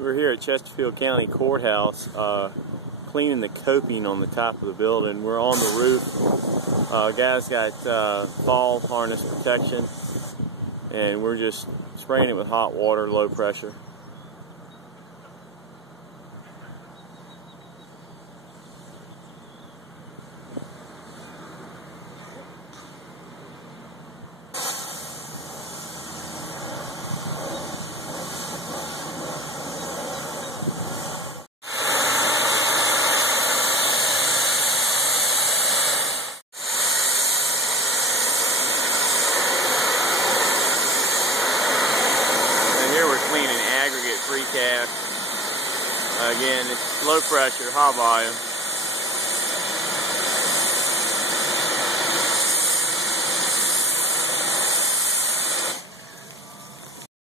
We're here at Chesterfield County Courthouse cleaning the coping on the top of the building. We're on the roof. Guys got fall harness protection, and we're just spraying it with hot water, low pressure. Here we're cleaning aggregate precast. Again, it's low pressure, high volume.